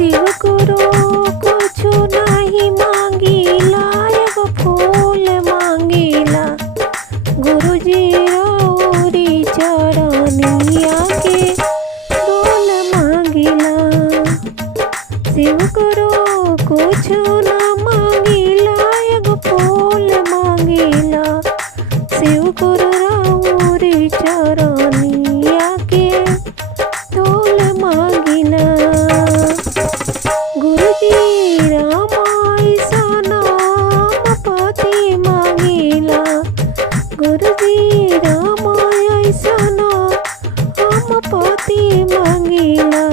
शिव गुरु कुछ नहीं मांगीला, एगो फूल मांगीला। गुरुजी रउरी चरनिया के फूल मांगीला। शिव गुरु कुछ न मांगीला, एगो फूल मांगीला। शिव गुरु रउरी चरनिया के फूल मांगीला। गुरुजी रामायसा नाम पति मांगीला। गुरुजी रामायसा नाम पति मांगीला।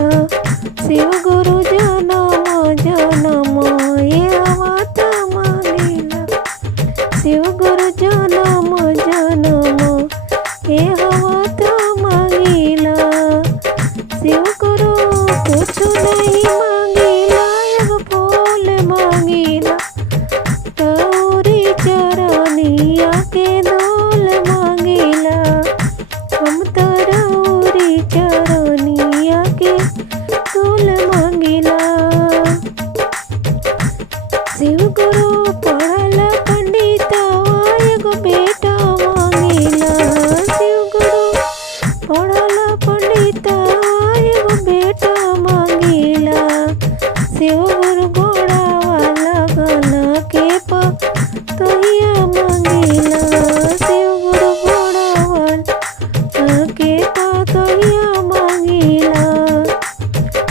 शिव गुरु जनम जनम ये आवत मांगीला। शिव गुरु जनम जनम ये आवत मांगीला। शिव गुरु कुछ नहीं मांगीला, एगो फूल मांगीला। तोरी चरनिया के धूल मांगीला। हम तो रउरी चरनिया के धूल मांगीला। शिव गुरु पढ़ल पंडित एगो बेटा मांगीला। शिव गुरु पढ़ल पंडित एगो बेटा मांगीला। शिव गुरु घोड़ा वाला गला के पतोहिया मांगीला। शिव गुरु घोड़ा वाला के पतोहिया मांगीला।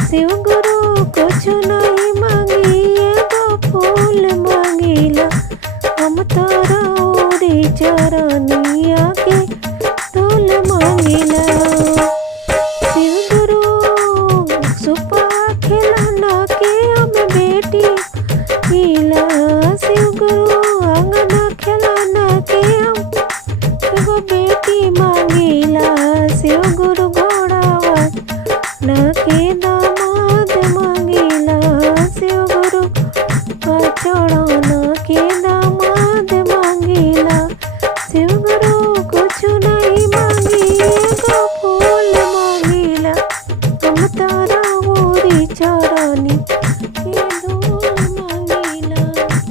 शिव गुरु कुछ नहीं मांगी, एगो फूल